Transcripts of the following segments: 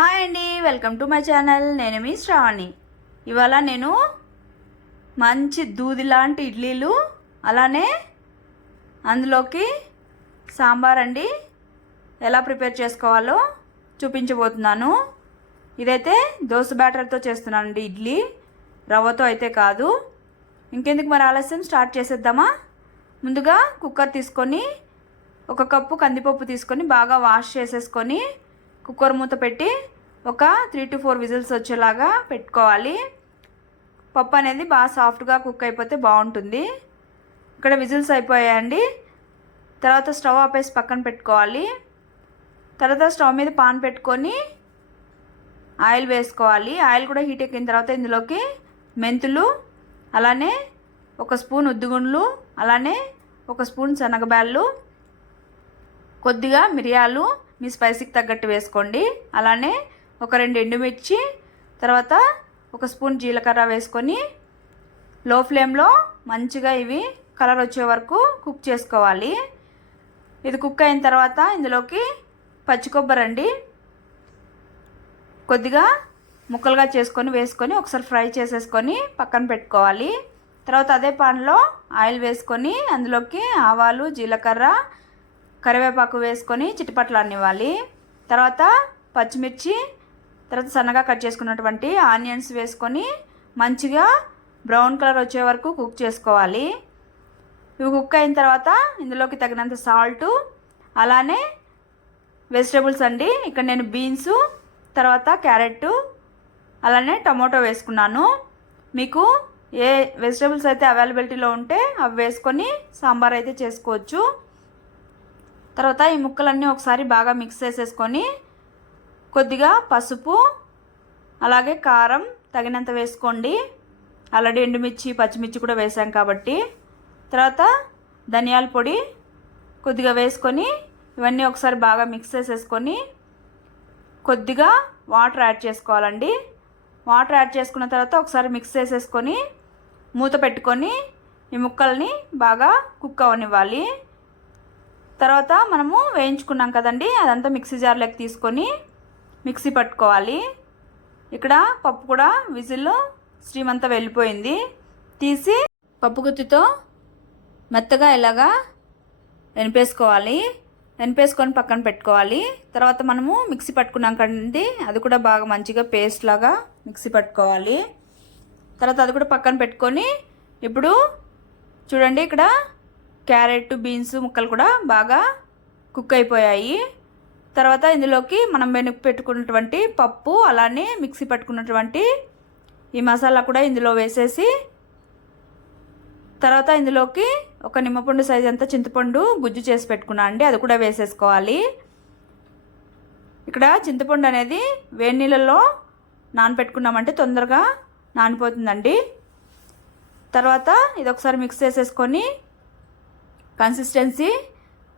Hi అండి, welcome to my channel. నేను మీ శ్రావణి. ఇవాళ నేను మంచి దూది లాంటి ఇడ్లీలు, అలానే అందులోకి సాంబార్ అండి ఎలా ప్రిపేర్ చేసుకోవాలో చూపించబోతున్నాను. ఇదైతే దోశ బ్యాటర్తో చేస్తున్నానండి, ఇడ్లీ రవ్వతో అయితే కాదు. ఇంకెందుకు మరి ఆలస్యం, స్టార్ట్ చేసేద్దామా. ముందుగా కుక్కర్ తీసుకొని 1 కప్పు కందిపప్పు తీసుకొని బాగా వాష్ చేసేసుకొని కుక్కర్ మూత పెట్టి ఒక 3 to 4 విజిల్స్ వచ్చేలాగా పెట్టుకోవాలి. పప్పు అనేది బాగా సాఫ్ట్గా కుక్ అయిపోతే బాగుంటుంది. ఇక్కడ విజిల్స్ అయిపోయాయండి. తర్వాత స్టవ్ ఆపేసి పక్కన పెట్టుకోవాలి. తర్వాత స్టవ్ మీద పాన్ పెట్టుకొని ఆయిల్ వేసుకోవాలి. ఆయిల్ కూడా హీట్ ఎక్కిన తర్వాత ఇందులోకి మెంతులు, అలానే 1 స్పూన్ ఉద్దిగుండ్లు, అలానే 1 స్పూన్ శనగబ్యాళ్ళు, కొద్దిగా మిరియాలు మీ స్పైసీకి తగ్గట్టు వేసుకోండి. అలానే 2 ఎండుమిర్చి, తర్వాత 1 స్పూన్ జీలకర్ర వేసుకొని లో ఫ్లేమ్లో మంచిగా ఇవి కలర్ వచ్చే వరకు కుక్ చేసుకోవాలి. ఇది కుక్ అయిన తర్వాత ఇందులోకి పచ్చి కొబ్బరి అండి కొద్దిగా ముక్కలుగా చేసుకొని వేసుకొని ఒకసారి ఫ్రై చేసేసుకొని పక్కన పెట్టుకోవాలి. తర్వాత అదే పాన్లో ఆయిల్ వేసుకొని అందులోకి ఆవాలు, జీలకర్ర, కరివేపాకు వేసుకొని చిటపట్లాడనివ్వాలి. తర్వాత పచ్చిమిర్చి, తర్వాత సన్నగా కట్ చేసుకున్నటువంటి ఆనియన్స్ వేసుకొని మంచిగా బ్రౌన్ కలర్ వచ్చే వరకు కుక్ చేసుకోవాలి. ఇవి కుక్ అయిన తర్వాత ఇందులోకి తగినంత సాల్టు, అలానే వెజిటేబుల్స్ అండి. ఇక్కడ నేను బీన్స్, తర్వాత క్యారెట్, అలానే టమాటో వేసుకున్నాను. మీకు ఏ వెజిటేబుల్స్ అయితే అవైలబిలిటీలో ఉంటే అవి వేసుకొని సాంబార్ అయితే చేసుకోవచ్చు. తర్వాత ఈ ముక్కలన్నీ ఒకసారి బాగా మిక్స్ చేసేసుకొని కొద్దిగా పసుపు, అలాగే కారం తగినంత వేసుకోండి. ఆల్రెడీ ఎండుమిర్చి, పచ్చిమిర్చి కూడా వేసాం కాబట్టి. తర్వాత ధనియాల పొడి కొద్దిగా వేసుకొని ఇవన్నీ ఒకసారి బాగా మిక్స్ చేసేసుకొని కొద్దిగా వాటర్ యాడ్ చేసుకోవాలండి. వాటర్ యాడ్ చేసుకున్న తర్వాత ఒకసారి మిక్స్ చేసేసుకొని మూత పెట్టుకొని ఈ ముక్కల్ని బాగా కుక్ అవనివ్వాలి. తర్వాత మనము వేయించుకున్నాం కదండి, అదంతా మిక్సీ జార్లోకి తీసుకొని మిక్సీ పట్టుకోవాలి. ఇక్కడ పప్పు కూడా విజిల్లో స్టీమ్ అంతా వెళ్ళిపోయింది. తీసి పప్పు గుత్తితో మెత్తగా ఇలాగా ఎనిపేసుకోవాలి. ఎనిపేసుకొని పక్కన పెట్టుకోవాలి. తర్వాత మనము మిక్సీ పట్టుకున్నాం కదండి, అది కూడా బాగా మంచిగా పేస్ట్ లాగా మిక్సీ పట్టుకోవాలి. తర్వాత అది కూడా పక్కన పెట్టుకొని ఇప్పుడు చూడండి, ఇక్కడ క్యారెట్, బీన్స్ ముక్కలు కూడా బాగా కుక్ అయిపోయాయి. తర్వాత ఇందులోకి మనం వెనుక పెట్టుకున్నటువంటి పప్పు, అలానే మిక్సీ పట్టుకున్నటువంటి ఈ మసాలా కూడా ఇందులో వేసేసి తర్వాత ఇందులోకి 1 నిమ్మపండు సైజ్ అంతా చింతపండు గుజ్జు చేసి పెట్టుకున్నా అండి, అది కూడా వేసేసుకోవాలి. ఇక్కడ చింతపండు అనేది వేడి నీళ్ళల్లో నానపెట్టుకున్నామంటే తొందరగా నానిపోతుందండి. తర్వాత ఇది ఒకసారి మిక్స్ చేసేసుకొని కన్సిస్టెన్సీ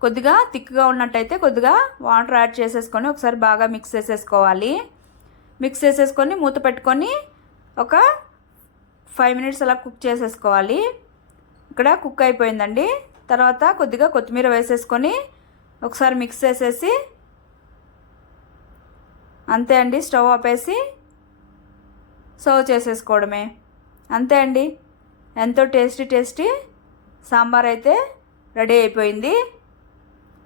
కొద్దిగా థిక్గా ఉన్నట్టయితే కొద్దిగా వాటర్ యాడ్ చేసేసుకొని ఒకసారి బాగా మిక్స్ చేసేసుకోవాలి. మిక్స్ చేసేసుకొని మూత పెట్టుకొని ఒక 5 మినిట్స్ అలా కుక్ చేసేసుకోవాలి. ఇక్కడ కుక్ అయిపోయిందండి. తర్వాత కొద్దిగా కొత్తిమీర వేసేసుకొని ఒకసారి మిక్స్ చేసేసి అంతే అండి, స్టవ్ ఆపేసి సర్వ్ చేసేసుకోవడమే. అంతే అండి, ఎంతో టేస్టీ సాంబార్ అయితే రెడీ అయిపోయింది.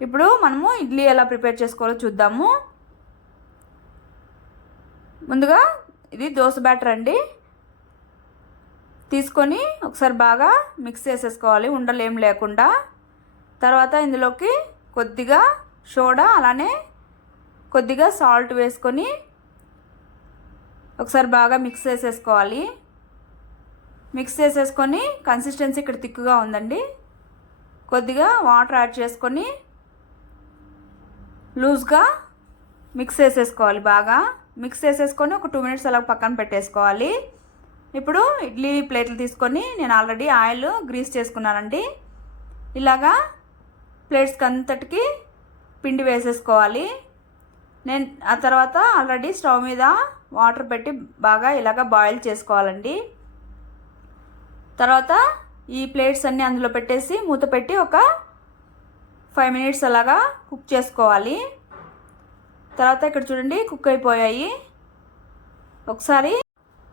ఇప్పుడు మనము ఇడ్లీ ఎలా ప్రిపేర్ చేసుకోవాలో చూద్దాము. ముందుగా ఇది దోశ బ్యాటర్ అండి, తీసుకొని ఒకసారి బాగా మిక్స్ చేసేసుకోవాలి ఉండలేం లేకుండా. తర్వాత ఇందులోకి కొద్దిగా సోడా, అలానే కొద్దిగా సాల్ట్ వేసుకొని ఒకసారి బాగా మిక్స్ చేసేసుకోవాలి. మిక్స్ చేసేసుకొని కన్సిస్టెన్సీ ఇక్కడ థిక్గా ఉందండి, కొద్దిగా వాటర్ యాడ్ చేసుకొని లూజ్గా మిక్స్ చేసేసుకోవాలి. బాగా మిక్స్ చేసేసుకొని ఒక 2 మినిట్స్ అలా పక్కన పెట్టేసుకోవాలి. ఇప్పుడు ఇడ్లీ ప్లేట్లు తీసుకొని నేను ఆల్రెడీ ఆయిల్ గ్రీస్ చేసుకున్నానండి. ఇలాగా ప్లేట్స్కి అంతటికి పిండి వేసేసుకోవాలి. నేను ఆ తర్వాత ఆల్రెడీ స్టవ్ మీద వాటర్ పెట్టి బాగా ఇలాగా బాయిల్ చేసుకోవాలండి. తర్వాత ఈ ప్లేట్స్ అన్నీ అందులో పెట్టేసి మూత పెట్టి ఒక 5 మినిట్స్ అలాగా కుక్ చేసుకోవాలి. తర్వాత ఇక్కడ చూడండి కుక్ అయిపోయాయి. ఒకసారి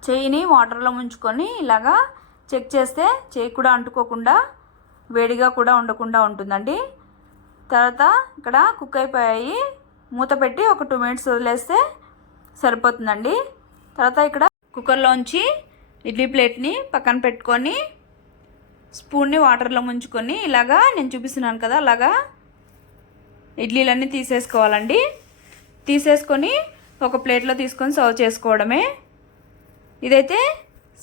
చెయ్యిని వాటర్లో ముంచుకొని ఇలాగా చెక్ చేస్తే చెయ్యి కూడా అంటుకోకుండా వేడిగా కూడా ఉండకుండా ఉంటుందండి. తర్వాత ఇక్కడ కుక్ అయిపోయాయి. మూత పెట్టి ఒక 2 మినిట్స్ వదిలేస్తే సరిపోతుందండి. తర్వాత ఇక్కడ కుక్కర్లోంచి ఇడ్లీ ప్లేట్ని పక్కన పెట్టుకొని స్పూన్ని వాటర్లో ముంచుకొని ఇలాగా నేను చూపిస్తున్నాను కదా, అలాగా ఇడ్లీలన్నీ తీసేసుకోవాలండి. తీసేసుకొని ఒక ప్లేట్లో తీసుకొని సర్వ్ చేసుకోవడమే. ఇదైతే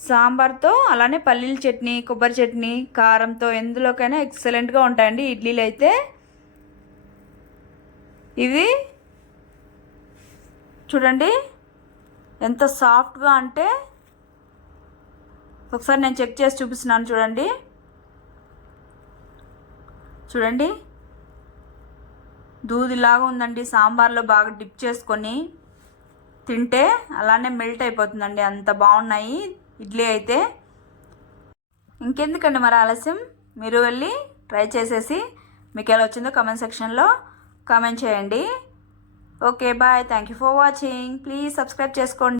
సాంబార్తో అలానే పల్లీల చట్నీ, కొబ్బరి చట్నీ, కారంతో ఎందులోకైనా ఎక్సలెంట్గా ఉంటాయండి ఇడ్లీలు అయితే. ఇవి చూడండి ఎంత సాఫ్ట్గా అంటే ఒకసారి నేను చెక్ చేసి చూపిస్తున్నాను చూడండి. చూడండి దూదిలాగా ఉందండి. సాంబార్లో బాగా డిప్ చేసుకొని తింటే అలానే మెల్ట్ అయిపోతుందండి, అంత బాగున్నాయి ఇడ్లీ అయితే. ఇంకెందుకండి మరి ఆలస్యం, మీరు వెళ్ళి ట్రై చేసేసి మీకు ఎలా వచ్చిందో కామెంట్ సెక్షన్లో కామెంట్ చేయండి. Okay bye, thank you for watching. Please subscribe చేసుకోండి.